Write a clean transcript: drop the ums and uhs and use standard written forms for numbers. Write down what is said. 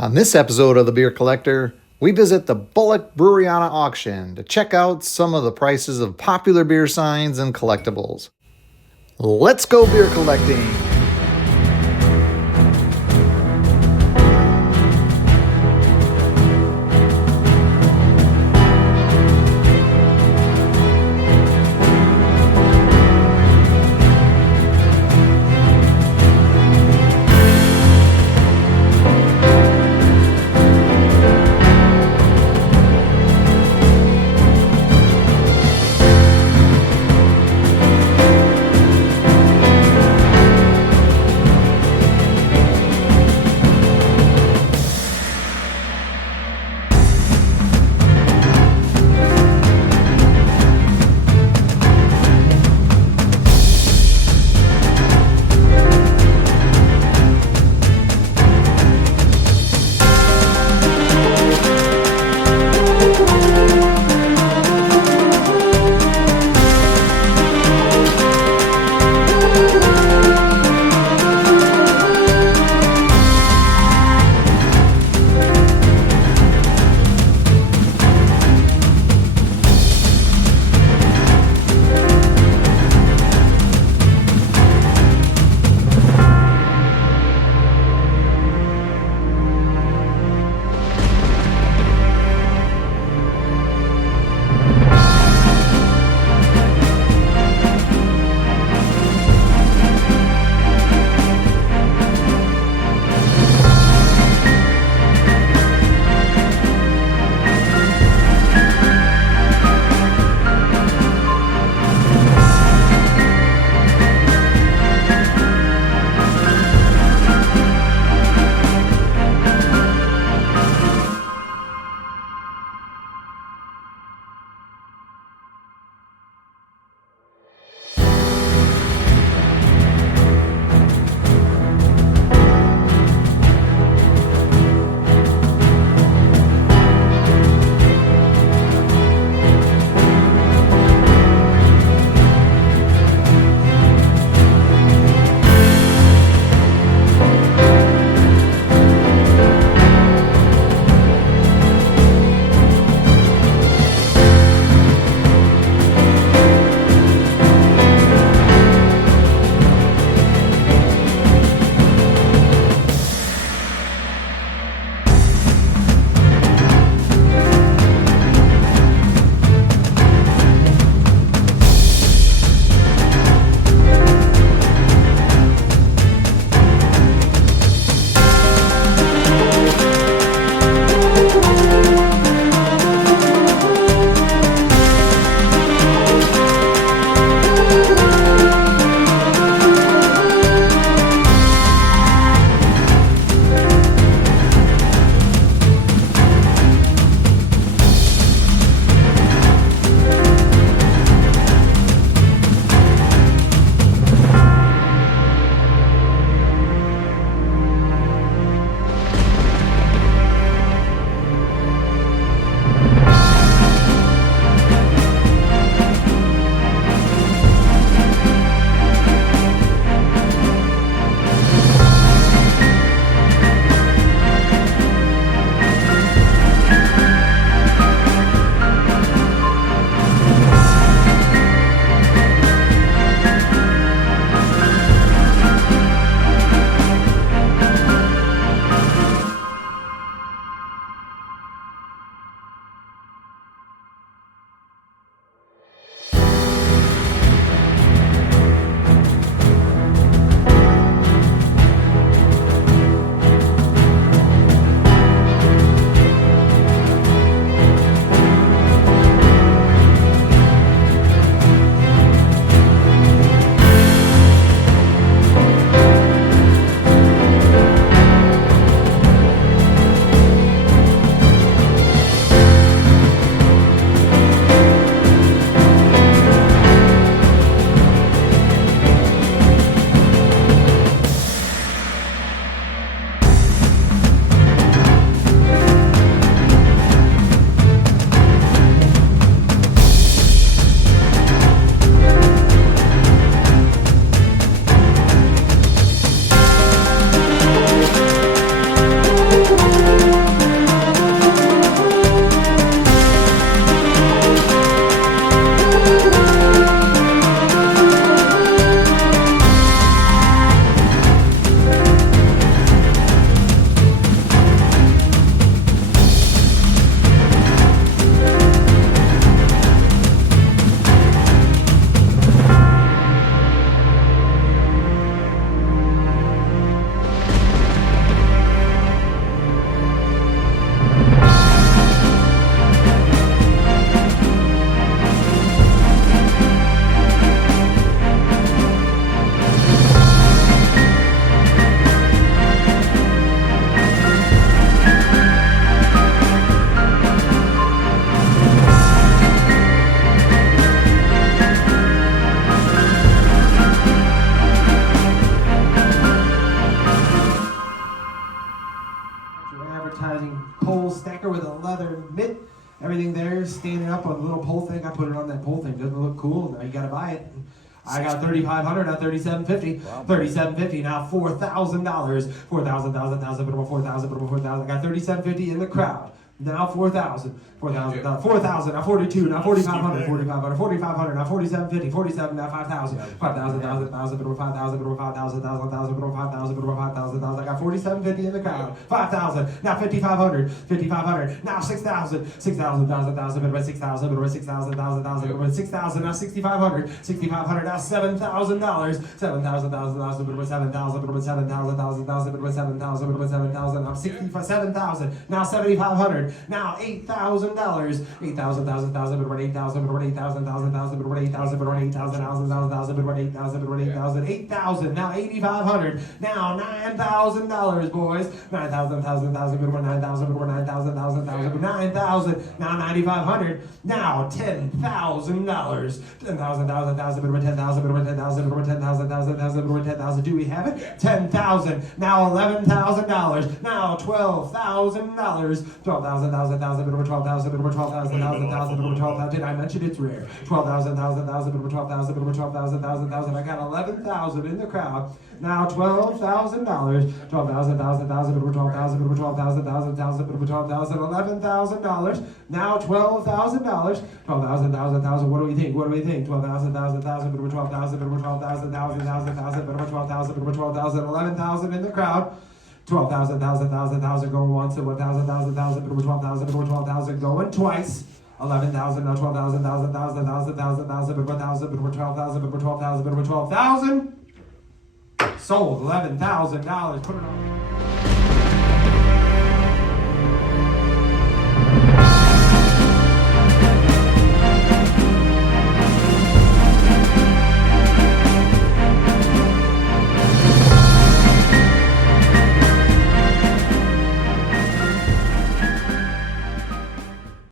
On this episode of The Beer Collector, we visit the Bullock Breweriana auction to check out some of the prices of popular beer signs and collectibles. Let's go beer collecting! advertising pole stacker with a leather mitt. Everything there standing up on a little pole thing. I put it on that pole thing. Doesn't it look cool? Now you gotta buy it. I got $3,500, now $3,750. Wow. $3,750, now $4,000. $4,000, $4,000. I got $3,750 in the crowd. Now $4,000, $4,000, now $42, now $4,500, $4,500, $4,500, now $4,750, $47, now $5,000, $5,000, $1,000, $5,000, $5,000, $5,000. I got $4,750 in the crowd. $5,000, now $5,500, $5,500, now $6,000, $6,000, $1,000, $6,000, $6,000, $6,000, now $6,500, $6,500, now $7,000, $7,000, $7,000, now $7,000, now $7,500. Now $8,000, $8,000, $8,000, $8,000, $8,000, now $8,500, now $9,000, boys, $9,000, $9,000, now $9,500, now $10,000, $10,000, do we have it? $10,000, now $11,000, now $12,000, $12,000, did I mention it's rare? 12,000, I got 11,000 in the crowd. Now $12,000, $11,000. Now $12,000. What do we think? What do we think? 12,000, 11,000 in the crowd. 12,000, going once, 12,000, going twice. 11,000, now 12,000, 12,000. Sold, $11,000. Put it on.